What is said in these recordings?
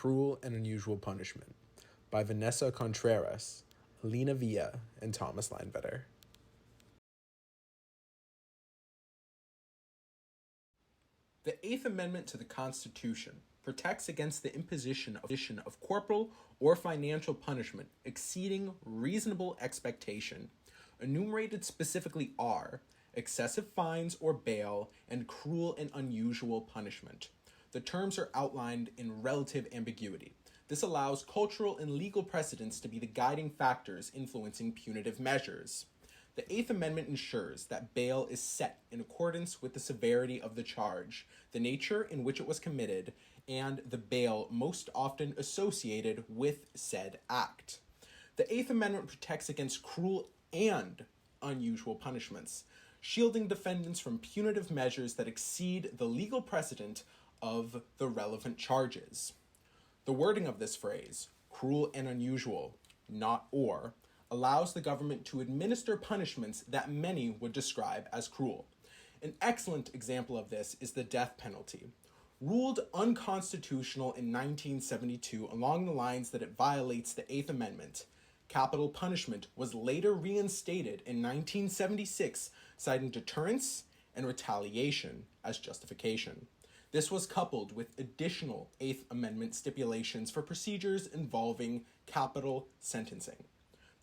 Cruel and Unusual Punishment by Vanessa Contreras, Lena Villa, and Thomas Linevetter. The Eighth Amendment to the Constitution protects against the imposition of corporal or financial punishment exceeding reasonable expectation. Enumerated specifically are excessive fines or bail and cruel and unusual punishment. The terms are outlined in relative ambiguity. This allows cultural and legal precedents to be the guiding factors influencing punitive measures. The Eighth Amendment ensures that bail is set in accordance with the severity of the charge, the nature in which it was committed, and the bail most often associated with said act. The Eighth Amendment protects against cruel and unusual punishments, shielding defendants from punitive measures that exceed the legal precedent of the relevant charges. The wording of this phrase, cruel and unusual, not or, allows the government to administer punishments that many would describe as cruel. An excellent example of this is the death penalty. Ruled unconstitutional in 1972 along the lines that it violates the Eighth Amendment, capital punishment was later reinstated in 1976, citing deterrence and retaliation as justification. This was coupled with additional Eighth Amendment stipulations for procedures involving capital sentencing.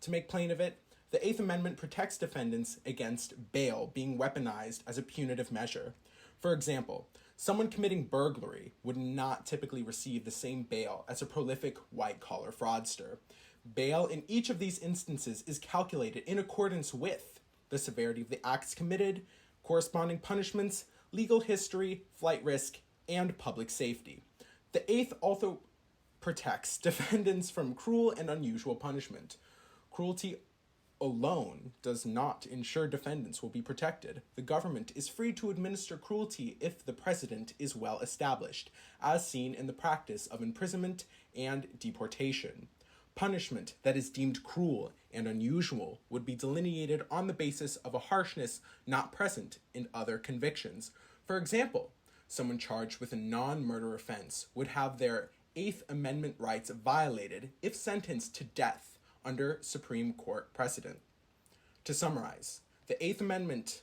To make plain of it, the Eighth Amendment protects defendants against bail being weaponized as a punitive measure. For example, someone committing burglary would not typically receive the same bail as a prolific white-collar fraudster. Bail in each of these instances is calculated in accordance with the severity of the acts committed, corresponding punishments, legal history, flight risk, and public safety. The Eighth also protects defendants from cruel and unusual punishment. Cruelty alone does not ensure defendants will be protected. The government is free to administer cruelty if the precedent is well established, as seen in the practice of imprisonment and deportation. Punishment that is deemed cruel and unusual would be delineated on the basis of a harshness not present in other convictions. For example, someone charged with a non-murder offense would have their Eighth Amendment rights violated if sentenced to death under Supreme Court precedent. To summarize, the Eighth Amendment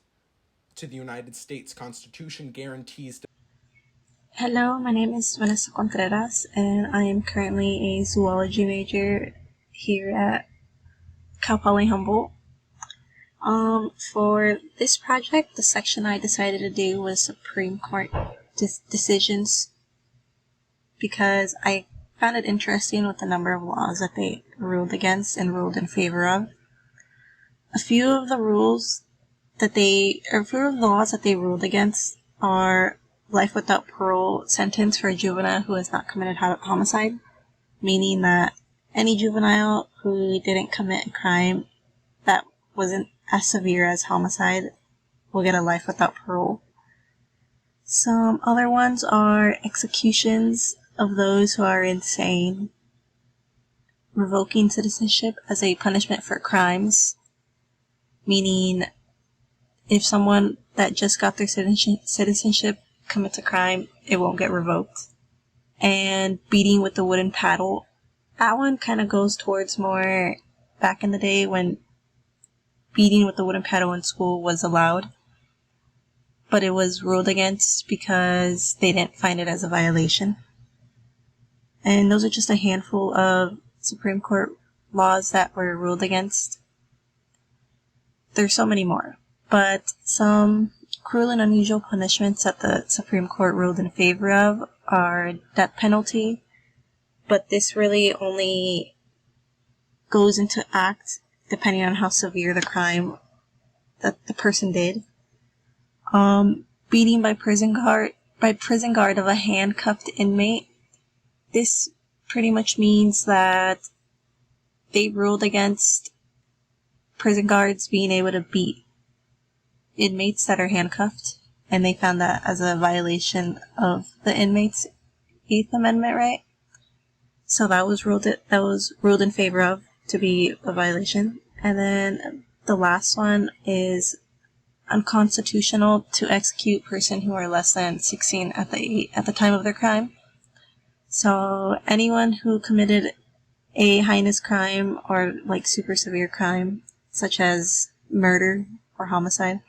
to the United States Constitution guarantees... Hello, my name is Vanessa Contreras, and I am currently a zoology major here at Cal Poly Humboldt. For this project, the section I decided to do was Supreme Court decisions because I found it interesting with the number of laws that they ruled against and ruled in favor of. A few of the laws that they ruled against are life without parole sentence for a juvenile who has not committed homicide, meaning that any juvenile who didn't commit a crime that wasn't as severe as homicide will get a life without parole. Some other ones are executions of those who are insane, revoking citizenship as a punishment for crimes, meaning if someone that just got their citizenship commits a crime, it won't get revoked. And beating with the wooden paddle. That one kind of goes towards more back in the day when beating with the wooden paddle in school was allowed, but it was ruled against because they didn't find it as a violation. And those are just a handful of Supreme Court laws that were ruled against. There's so many more, but some cruel and unusual punishments that the Supreme Court ruled in favor of are death penalty, but this really only goes into act depending on how severe the crime that the person did. Beating by prison guard of a handcuffed inmate. This pretty much means that they ruled against prison guards being able to beat inmates that are handcuffed, and they found that as a violation of the inmates' Eighth Amendment right. So that was ruled in favor of to be a violation. And then the last one is unconstitutional to execute person who are less than 16 at the time of their crime. So anyone who committed a heinous crime or like super severe crime, such as murder or homicide,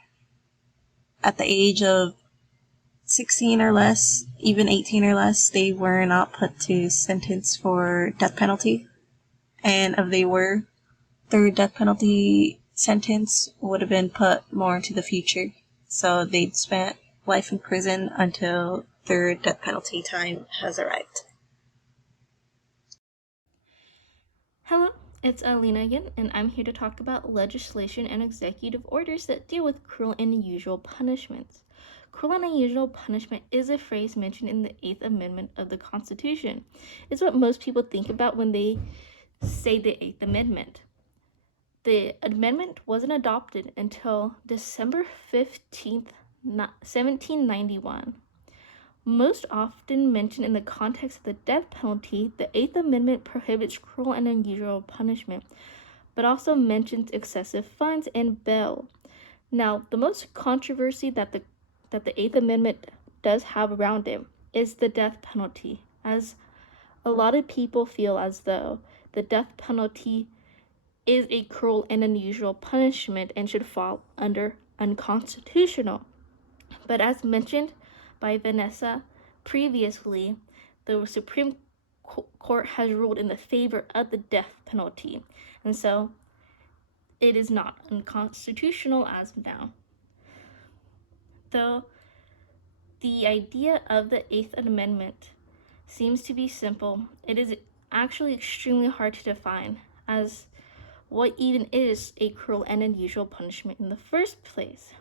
at the age of 16 or less, even 18 or less, they were not put to sentence for death penalty. And if they were, their death penalty sentence would have been put more into the future. So they'd spent life in prison until their death penalty time has arrived. Hello, it's Alina again, and I'm here to talk about legislation and executive orders that deal with cruel and unusual punishments. Cruel and unusual punishment is a phrase mentioned in the 8th Amendment of the Constitution. It's what most people think about when they say the 8th Amendment. The amendment wasn't adopted until December 15th, 1791. Most often mentioned in the context of the death penalty, the 8th Amendment prohibits cruel and unusual punishment, but also mentions excessive fines and bail. Now, the most controversy that the 8th Amendment does have around it is the death penalty, as a lot of people feel as though the death penalty is a cruel and unusual punishment and should fall under unconstitutional. But as mentioned by Vanessa previously, the Supreme Court has ruled in the favor of the death penalty, and so it is not unconstitutional as of now. Though the idea of the 8th Amendment seems to be simple, it is actually extremely hard to define as what even is a cruel and unusual punishment in the first place.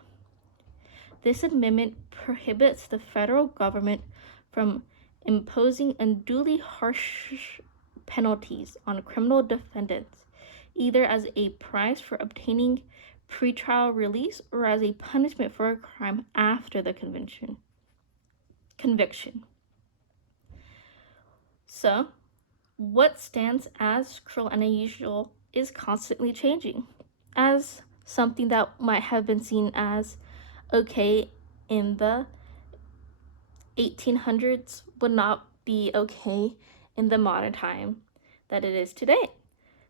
This amendment prohibits the federal government from imposing unduly harsh penalties on criminal defendants, either as a price for obtaining pretrial release or as a punishment for a crime after the conviction. So, what stands as cruel and unusual is constantly changing, as something that might have been seen as okay in the 1800s would not be okay in the modern time that it is today.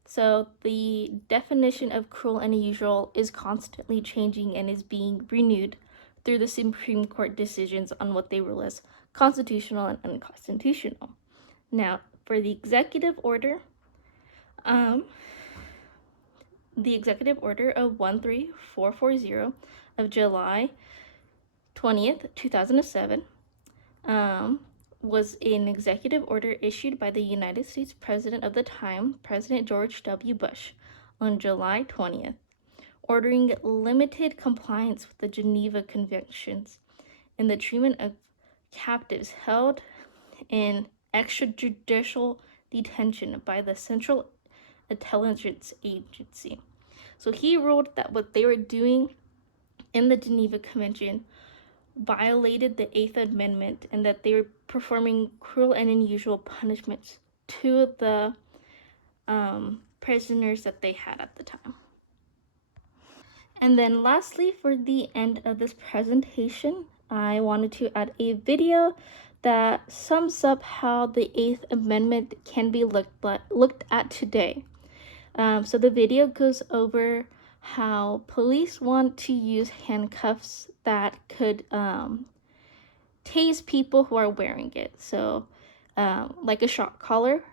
So the definition of cruel and unusual is constantly changing and is being renewed through the Supreme Court decisions on what they rule as constitutional and unconstitutional. Now, for the executive order, the executive order of 13440 of July 20th, 2007, was an executive order issued by the United States President of the time, President George W. Bush, on July 20th, ordering limited compliance with the Geneva Conventions in the treatment of captives held in extrajudicial detention by the Central Intelligence Agency. So he ruled that what they were doing in the Geneva Convention violated the 8th Amendment and that they were performing cruel and unusual punishments to the prisoners that they had at the time. And then lastly, for the end of this presentation, I wanted to add a video that sums up how the 8th Amendment can be looked at today. So the video goes over how police want to use handcuffs that could tase people who are wearing it. So like a shock collar,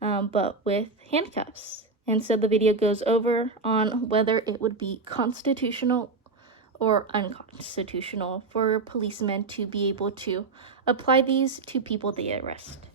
but with handcuffs. And so the video goes over on whether it would be constitutional or unconstitutional for policemen to be able to apply these to people they arrest.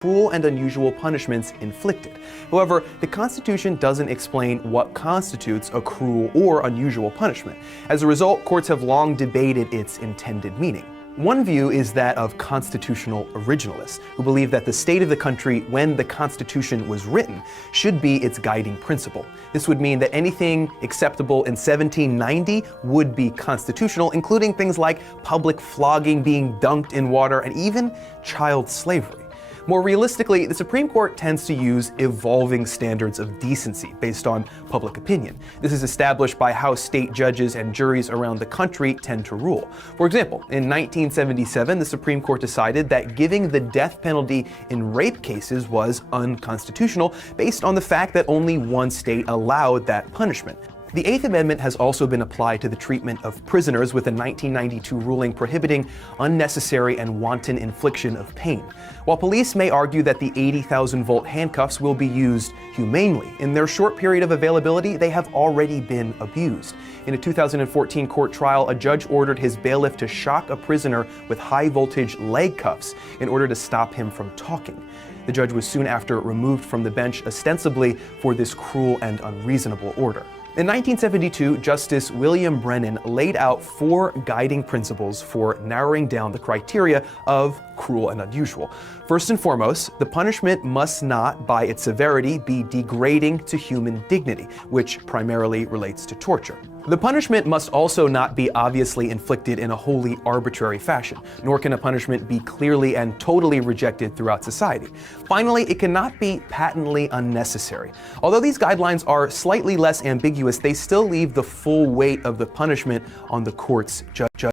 Cruel and unusual punishments inflicted. However, the Constitution doesn't explain what constitutes a cruel or unusual punishment. As a result, courts have long debated its intended meaning. One view is that of constitutional originalists, who believe that the state of the country when the Constitution was written should be its guiding principle. This would mean that anything acceptable in 1790 would be constitutional, including things like public flogging, being dunked in water, and even child slavery. More realistically, the Supreme Court tends to use evolving standards of decency based on public opinion. This is established by how state judges and juries around the country tend to rule. For example, in 1977, the Supreme Court decided that giving the death penalty in rape cases was unconstitutional based on the fact that only one state allowed that punishment. The Eighth Amendment has also been applied to the treatment of prisoners with a 1992 ruling prohibiting unnecessary and wanton infliction of pain. While police may argue that the 80,000-volt handcuffs will be used humanely, in their short period of availability, they have already been abused. In a 2014 court trial, a judge ordered his bailiff to shock a prisoner with high-voltage leg cuffs in order to stop him from talking. The judge was soon after removed from the bench, ostensibly for this cruel and unreasonable order. In 1972, Justice William Brennan laid out 4 guiding principles for narrowing down the criteria of cruel and unusual. First and foremost, the punishment must not, by its severity, be degrading to human dignity, which primarily relates to torture. The punishment must also not be obviously inflicted in a wholly arbitrary fashion, nor can a punishment be clearly and totally rejected throughout society. Finally, it cannot be patently unnecessary. Although these guidelines are slightly less ambiguous, they still leave the full weight of the punishment on the court's judge.